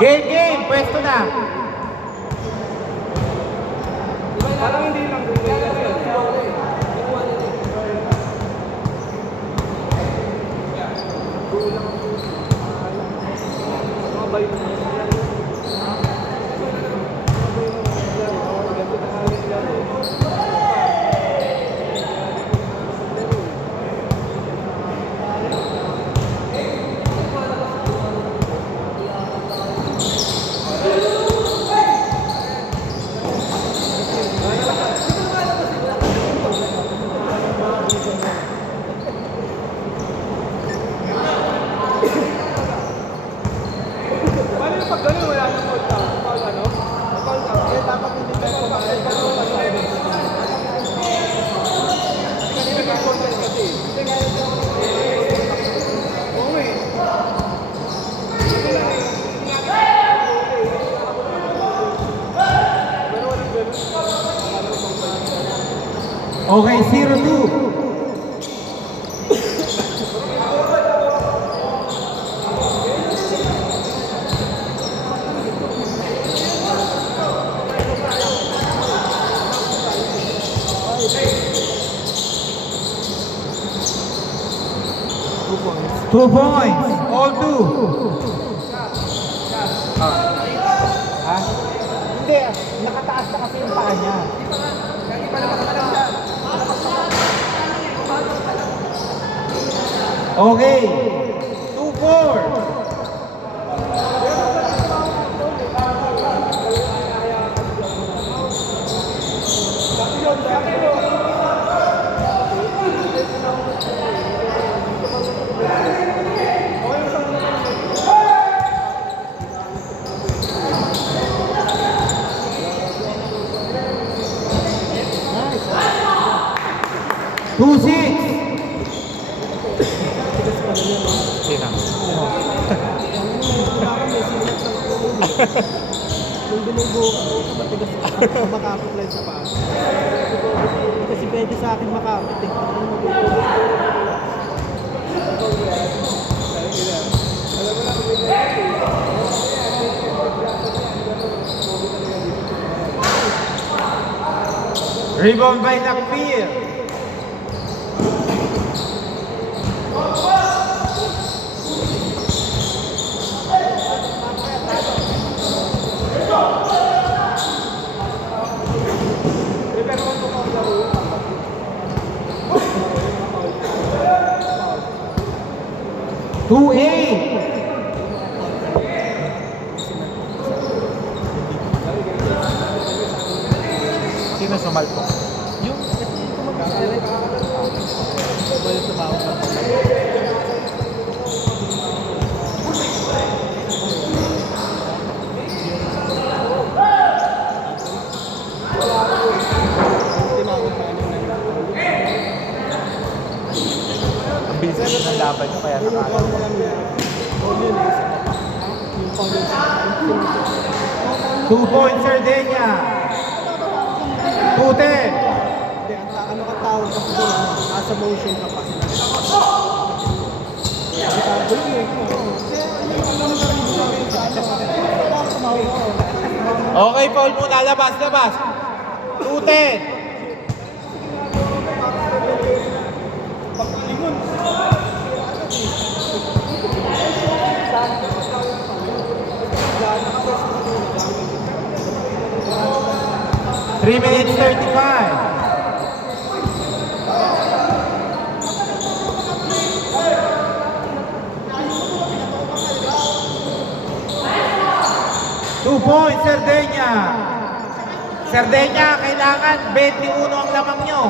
Game, game! Pwesto na! Parang hindi lang din kayo yun. Mga bayo na yun. Paano yung pag gano'n wala nang call down? Call ano? Call down. Eh, dapat hindi tayo kumain. Kasi nag-call down kasi. Oo eh. Okay, 0-2. Two points, all two. Ha? Hindi, nakataas na kasi yung paa niya. Okay, 2-4. Two six. Nung binugo ako, matigas ako makapit lang sa paa. Kasi pwede sa akin makapit eh. Rebound by Nakpir. Two eight. Sino sumalpok? Yung kumag-direct ba yung tumawag ng Ang bilis ng laban nyo kaya nakakala. Two points, Sardinia. 2-10. Hindi, ano ka tawag ka siguro, nasa motion ka pa. Okay, foul muna. Labas, labas. 2-10. Three minutes 35. Two points, Sardinia. Sardinia, kailangan 21 ang lamang nyo.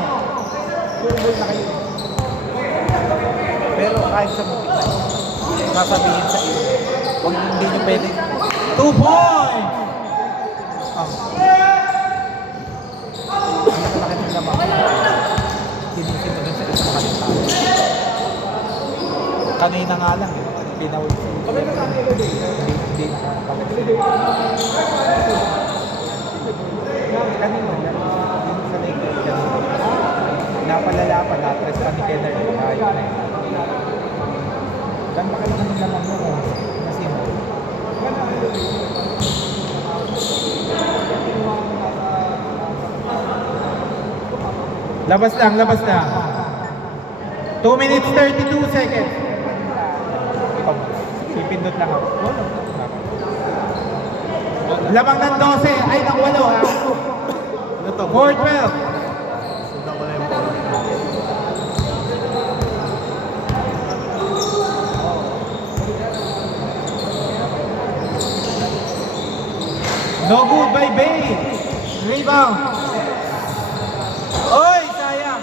Pero kahit sa mutik na sasabihin sa iyo, huwag hindi nyo pwede. 2 points! Tinisin mo dun sa isang kalimutan. Kanina nga lang eh, pinawid siya. Hindi kanina lang, hindi sa leg napalala pa, na-press pa ni Kenner yung kahit na yun. Ganda ka naman naman mo. Labas lang, labas lang. 2 minutes 32 seconds. Ikaw, ipindot lang ako. Lamang ng 12, ay ng 8 ha. Ano to? 4-12. Sundan ko na yung bola. No good by Bay. Rebound. Oy, sayang.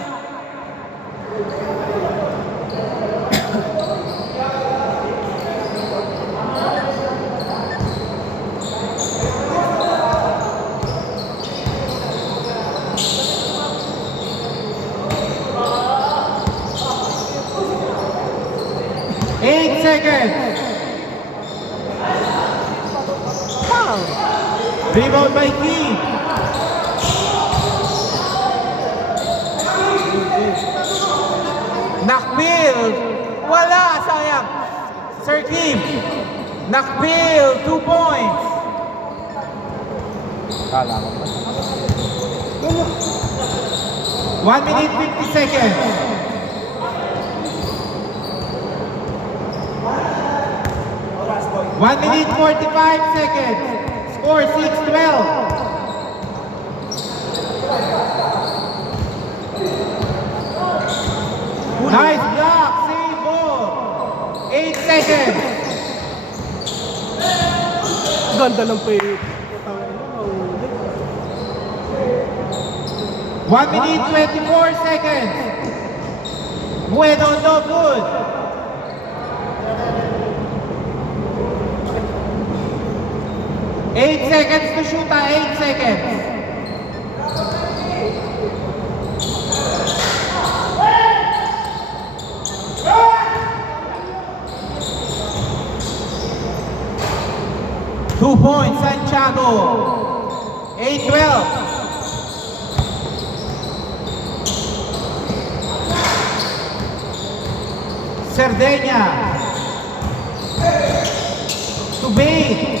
Eight seconds. Rebound by Key. Nakpil. Wala, sayang. Sir Kim. Nakpil, 2 points. Kala ko ba? 1 minute 50 seconds. 1 minute 45 seconds. Score 6-12. Nice block, save ball. 8 seconds. Ganda ng pay. 1 minute 24 seconds. Bueno, no good. Eight seconds to shoot, 8 seconds. Two points, Santiago. 8-12. Cerdeña. To Bay.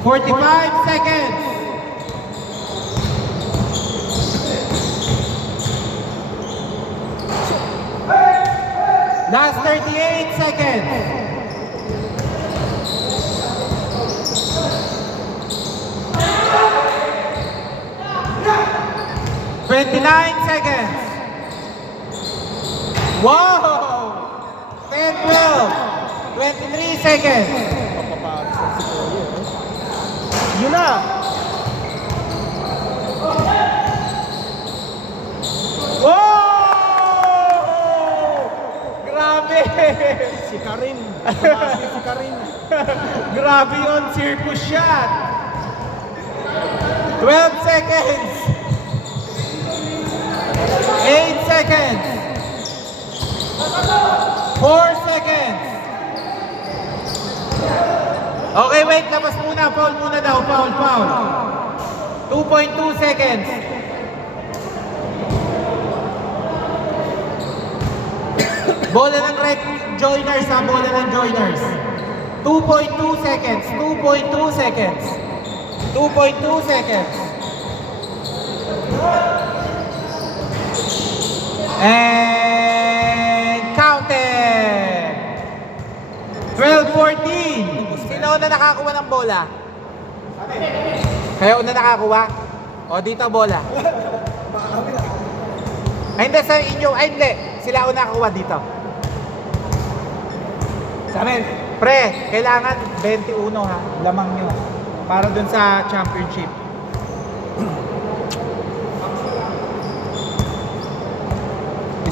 45 seconds. Last 38 seconds. Twenty-nine seconds. Wow! 10, 12. 23 seconds. Papaparis na si Koyo. Yun na! Wow! Grabe! Si Karin. Tumasi si Karin. Grabe yun, circus shot. 12 seconds. 8 seconds. 4 seconds. Okay, wait. Labas muna. Foul muna daw. Foul, foul. 2.2 seconds. Bola ng red joiners ha. Bola ng joiners. 2.2 seconds. 2.2 seconds. 2.2 seconds. And counted. 12-14. Sino na nakakuha ng bola? Kayo na nakakuha? O dito bola. Ay hindi sa inyo. Ay hindi. Sila una nakakuha dito. Sa amin. Pre, kailangan 21 ha. Lamang nyo. Para dun sa championship.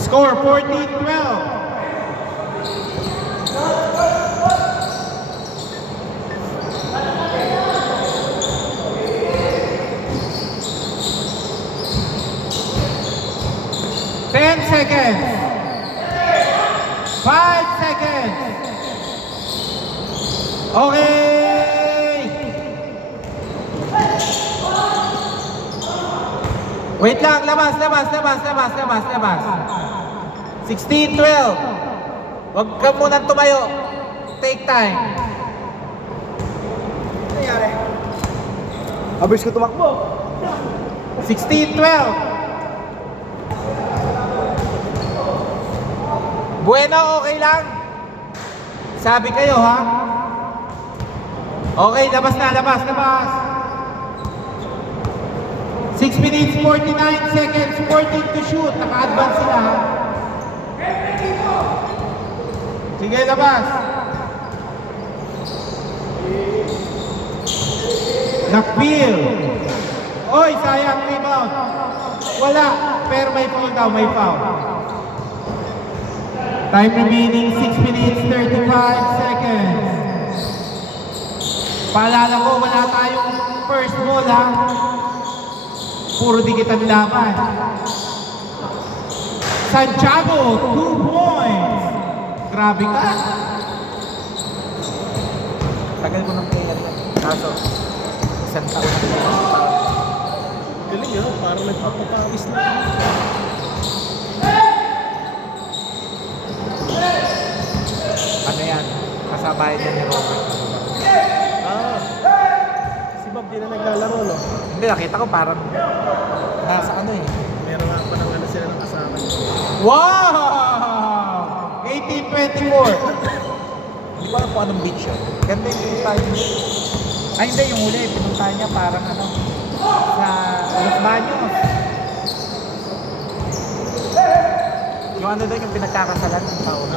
Score 14-12. Seconds. 5 seconds. Okay. Wait lang, labas. 16-12. Huwag ka munang tumayo. Take time. Ano nangyari? Abis ko tumakbo. 16-12. Bueno, okay lang? Sabi kayo, ha? Okay, labas na, labas. 6 minutes, 49 seconds, 14 to shoot. Naka-advance sila, ha? Sige, labas. Nakpil. Oy, sayang, rebound. Wala, pero may foul daw, may foul. Time remaining 6 minutes 35 seconds. Paalala ko, wala tayong first ball, ha? Puro dikitan laban. Santiago, 2 points. Grabe ka. Tagal ko ng player na. Kaso, isang taon na. Galing yun, parang nagpapapawis na. Ano yan? Kasabay niya ni Robert. Ah, si Bob di na naglalaro, no? Hindi, nakita ko parang nasa ano eh. Meron nga pa ng ano sila ng kasama. Wow! 18-24. Hindi ko alam kung anong beach yun. Ganda yung pinuntahan niya. Ay hindi, yung huli, pinuntahan niya parang ano, sa Los Baños. Yung ano doon, yung pinagkakasalan ng taon.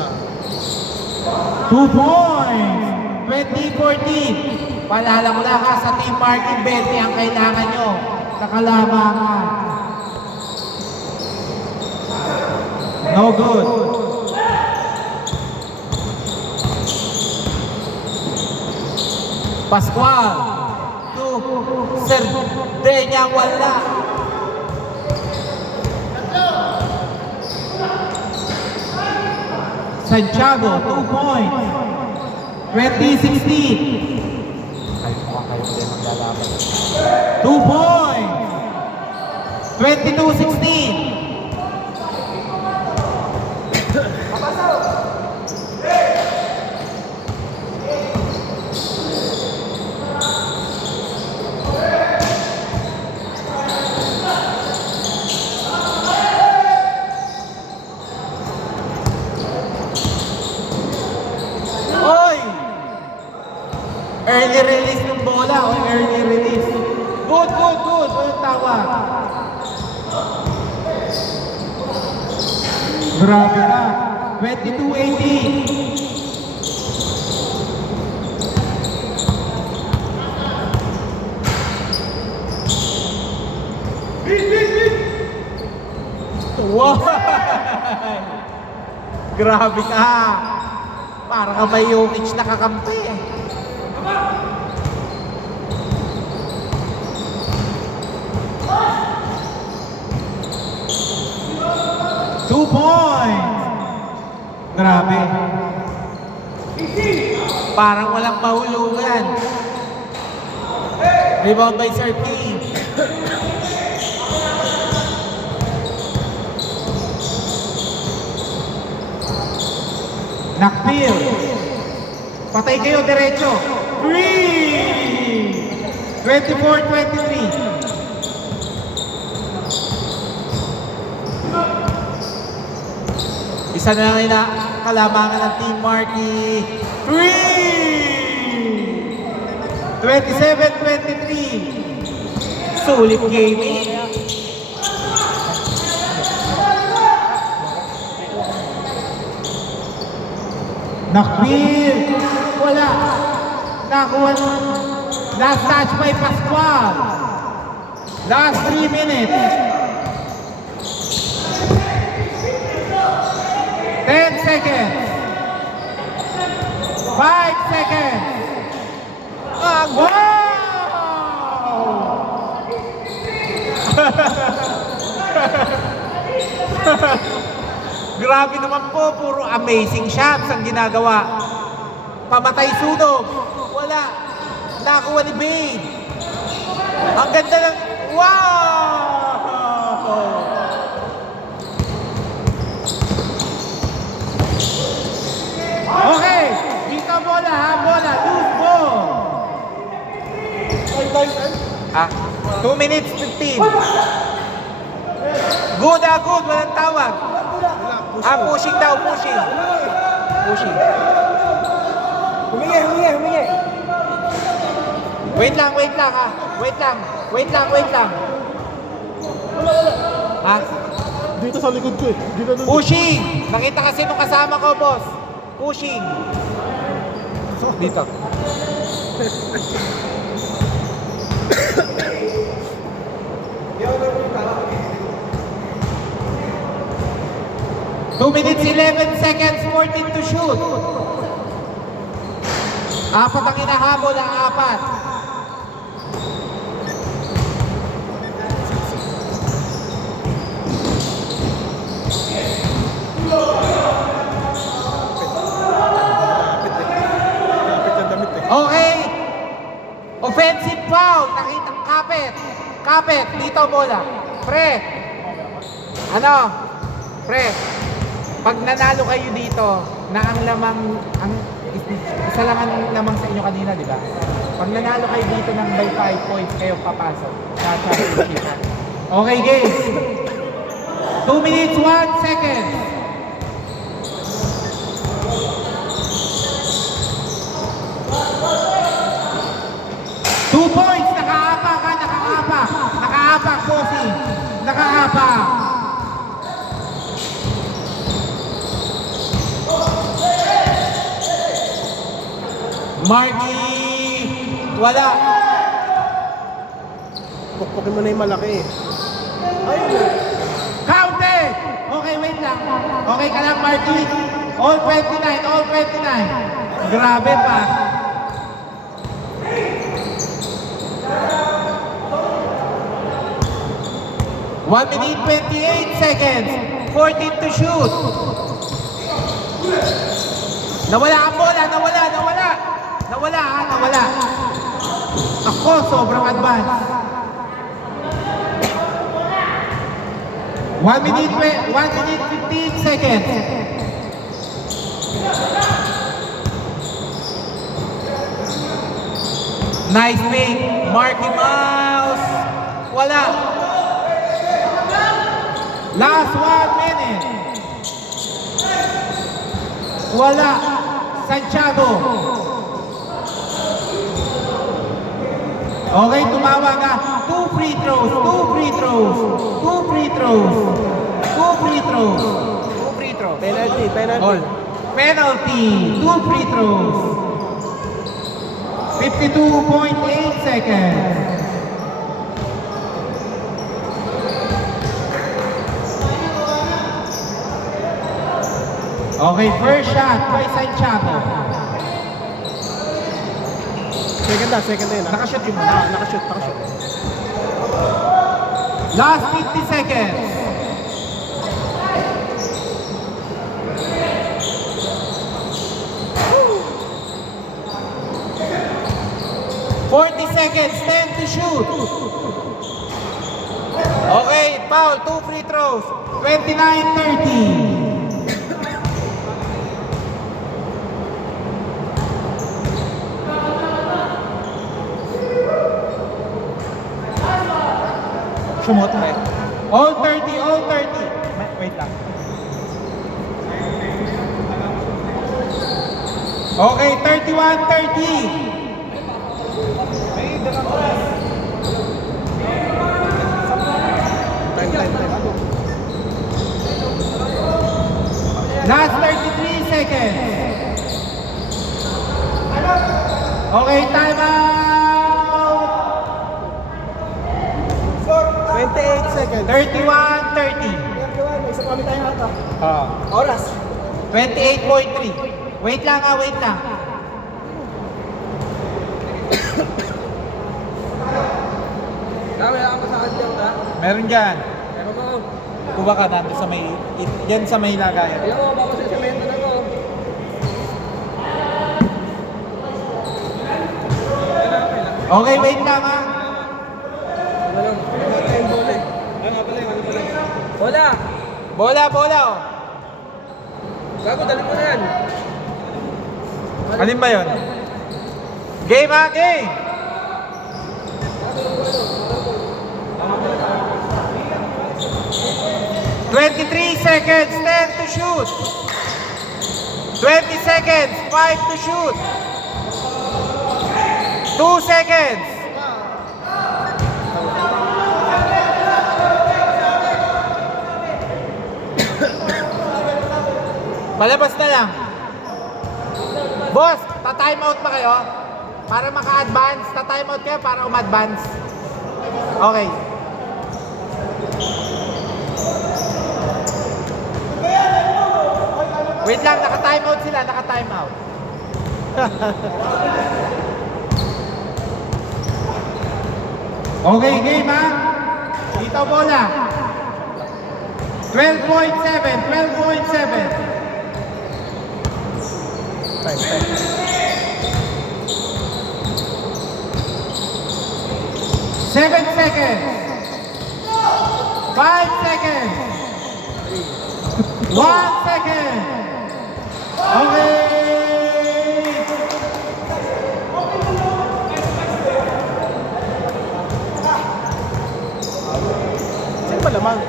2 points! 20-14. Paalala ko lang ha, sa Team Martin 20 ang kailangan nyo sa kalabangan. No good. Pascual. To Serdenya, wala. Santiago, 2 points. 20-16. Ay, mukhang kayo din maglalaban. 2 points. 22-16. Early release ng bola o early release. Good. Walang tawa. Grabe ka. 22-18. Wow! Grabe ka. Para ka may Jokic nakakampi eh. 2 points. Grabe. Parang walang mahulugan. Rebound by Sir King. Nakpil. Patay kayo diretso. 3! 24-23. Isa na lang na kalamangan ng Team Marky. 3! 27-23. Sulit gaming. Nakpil. Wala. Nakuha. Last touch by Pascual. Last 3 minutes. 10 seconds. 5 seconds. Wow! Grabe naman po, puro amazing shots ang ginagawa. Pamatay sunog. Wala. Nakuha ni Bade. Ang ganda ng... Wow! Okay. Dito bola ha. Bola. Loose ball. Ah? 2 minutes 15. Good, good. Walang tawag. Pushing daw, pushing. Pushing. Humingi. Wait lang ha. Wait lang. Ha? Dito sa likod ko eh. Dito. Pushing! Nakita kasi nung kasama ko, boss. Pushing. Dito. Two minutes, 11 seconds, 14 to shoot. Apat ang hinahabol, apat. Okay. Offensive foul. Nakita, kapit. Dito bola. Pre. Ano? Pre. Pag nanalo kayo dito, na ang lamang, isa lang ang lamang sa inyo kanina, di ba? Pag nanalo kayo dito ng by 5 points, kayo papasok sa championship. Okay, guys. 2 minutes, 1 second. Points, nakaapak, bossing, nakaapak. Marky, wala. Pukpukin mo na yung malaki eh. Ayun. Counter! Okay, wait lang. Okay ka lang, Marky. All 29. Grabe pa. One minute, 28 seconds. 14 to shoot. Nawala ang bola, nawala. Ako, sobrang advance. 1 minute, 15 seconds. Nice make, Marky Mouse. Wala. Last 1 minute. Wala. Santiago. Okay, tumawag ka. 2 free throws. Penalty. All. Penalty. 2 free throws. 52.8 seconds. Okay, first shot by Santiago. Second na yun. Nakashoot yung Nakashoot. Last 50 seconds. Seconds, 10 to shoot. Okay, foul, 2 free throws. 29-30. Sumot, right? All 30. Wait lang. Okay, 31-30. Last 33 seconds. Okay, time out. 28 seconds. 31-30. May isa kami tayo ata. Oras. 28.3. Wait lang. Wala ka sa akin ha? Meron dyan. Meron ko. Kuha ka nandun sa may, yan sa may lagayan. Ayaw mo, baka sa semento na ko. Okay, wait lang ha. Bola. Bola oh. Gago, dali mo na yan. Alin ba yun? Game ha, game! 23 seconds, 10 to shoot. 20 seconds, 5 to shoot. 2 seconds. Palabas na lang. Boss, ta-time out ba kayo? Para maka-advance, ta-time out kayo para um-advance. Okay. Wait lang, naka-time out sila, naka-time out. Okay, game ha? Dito bola. 12.7, 12.7. Time. 7 seconds. 5 seconds. 1 second. Okay. Sino malamang?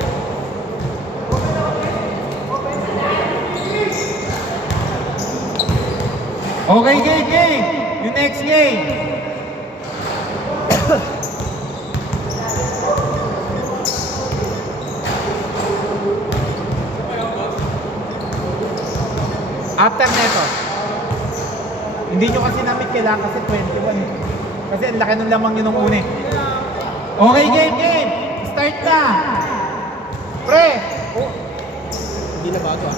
Okay, game. Yung next game. After neto. Hindi nyo kasi namit kailangan kasi 21 eh. Kasi ang laki ng lamang yun nung una eh. Okay, game. Start na. Pre. Hindi na bago ah.